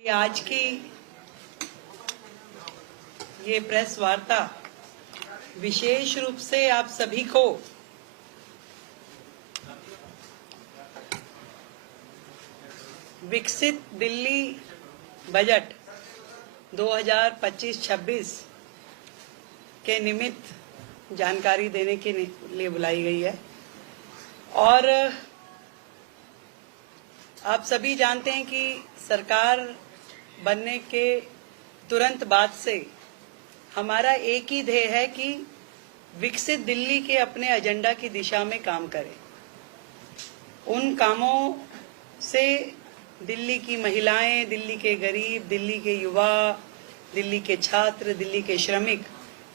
आज की ये प्रेस वार्ता विशेष रूप से आप सभी को विकसित दिल्ली बजट 2025-26 के निमित्त जानकारी देने के लिए बुलाई गई है। और आप सभी जानते हैं कि सरकार बनने के तुरंत बाद से हमारा एक ही ध्येय है कि विकसित दिल्ली के अपने एजेंडा की दिशा में काम करें। उन कामों से दिल्ली की महिलाएं, दिल्ली के गरीब, दिल्ली के युवा, दिल्ली के छात्र, दिल्ली के श्रमिक,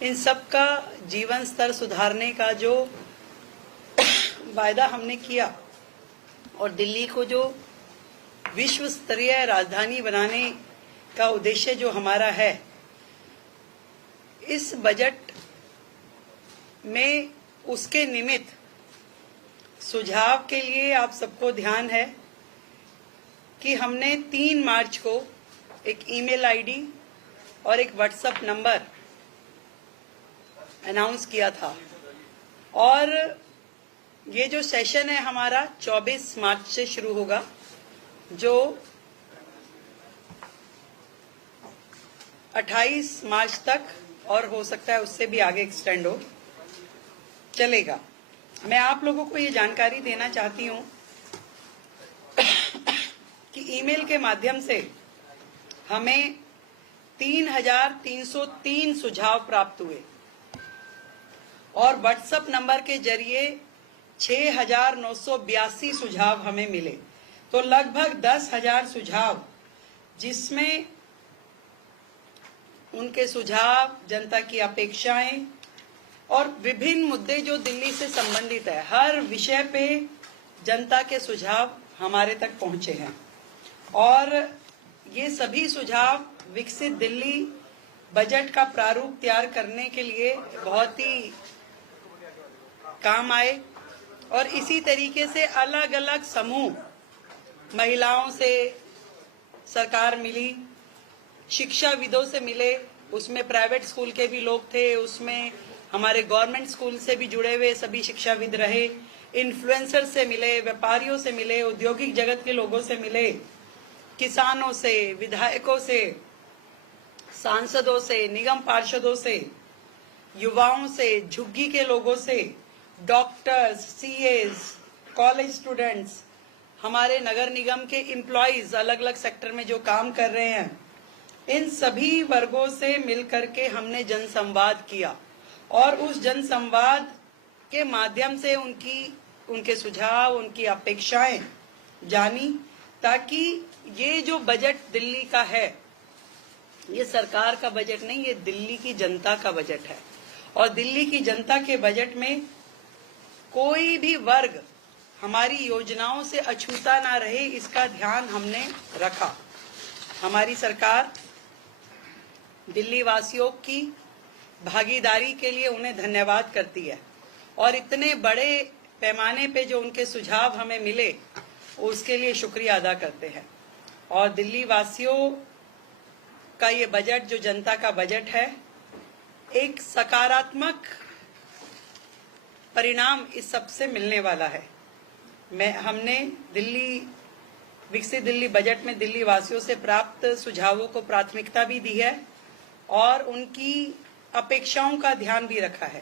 इन सब का जीवन स्तर सुधारने का जो वायदा हमने किया और दिल्ली को जो विश्व स्तरीय राजधानी बनाने का उद्देश्य जो हमारा है, इस बजट में उसके निमित्त सुझाव के लिए आप सबको ध्यान है कि हमने 3 मार्च को एक ईमेल आईडी और एक व्हाट्सएप नंबर अनाउंस किया था। और ये जो सेशन है हमारा 24 मार्च से शुरू होगा, जो 28 मार्च तक और हो सकता है उससे भी आगे एक्सटेंड हो चलेगा। मैं आप लोगों को ये जानकारी देना चाहती हूँ कि ईमेल के माध्यम से हमें 3,303 सुझाव प्राप्त हुए और व्हाट्सएप नंबर के जरिए 6,982 सुझाव हमें मिले। तो लगभग 10,000 सुझाव, जिसमें उनके सुझाव, जनता की अपेक्षाएं और विभिन्न मुद्दे जो दिल्ली से संबंधित है, हर विषय पे जनता के सुझाव हमारे तक पहुंचे हैं। और ये सभी सुझाव विकसित दिल्ली बजट का प्रारूप तैयार करने के लिए बहुत ही काम आए। और इसी तरीके से अलग अलग समूह, महिलाओं से सरकार मिली, शिक्षाविदों से मिले, उसमें प्राइवेट स्कूल के भी लोग थे, उसमें हमारे गवर्नमेंट स्कूल से भी जुड़े हुए सभी शिक्षाविद रहे, इन्फ्लुएंसर से मिले, व्यापारियों से मिले, औद्योगिक जगत के लोगों से मिले, किसानों से, विधायकों से, सांसदों से, निगम पार्षदों से, युवाओं से, झुग्गी के लोगों से, डॉक्टर्स, सीएस, कॉलेज स्टूडेंट्स, हमारे नगर निगम के एम्प्लॉइज अलग अलग सेक्टर में जो काम कर रहे हैं, इन सभी वर्गों से मिलकर के हमने जनसंवाद किया। और उस जनसंवाद के माध्यम से उनके सुझाव, उनकी अपेक्षाएं जानी, ताकि ये जो बजट दिल्ली का है, ये सरकार का बजट नहीं, ये दिल्ली की जनता का बजट है। और दिल्ली की जनता के बजट में कोई भी वर्ग हमारी योजनाओं से अछूता ना रहे, इसका ध्यान हमने रखा। हमारी सरकार दिल्ली वासियों की भागीदारी के लिए उन्हें धन्यवाद करती है। और इतने बड़े पैमाने पे जो उनके सुझाव हमें मिले, उसके लिए शुक्रिया अदा करते हैं। और दिल्ली वासियों का ये बजट, जो जनता का बजट है, एक सकारात्मक परिणाम इस सबसे मिलने वाला है। हमने विकसित दिल्ली बजट में दिल्ली वासियों से प्राप्त सुझावों को प्राथमिकता भी दी है और उनकी अपेक्षाओं का ध्यान भी रखा है।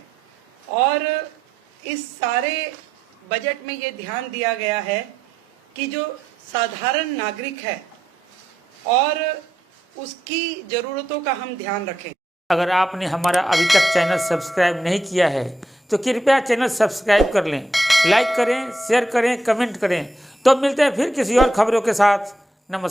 और इस सारे बजट में ये ध्यान दिया गया है कि जो साधारण नागरिक है और उसकी जरूरतों का हम ध्यान रखें। अगर आपने हमारा अभी तक चैनल सब्सक्राइब नहीं किया है तो कृपया चैनल सब्सक्राइब कर लें, लाइक करें, शेयर करें, कमेंट करें। तो मिलते हैं फिर किसी और खबरों के साथ। नमस्कार।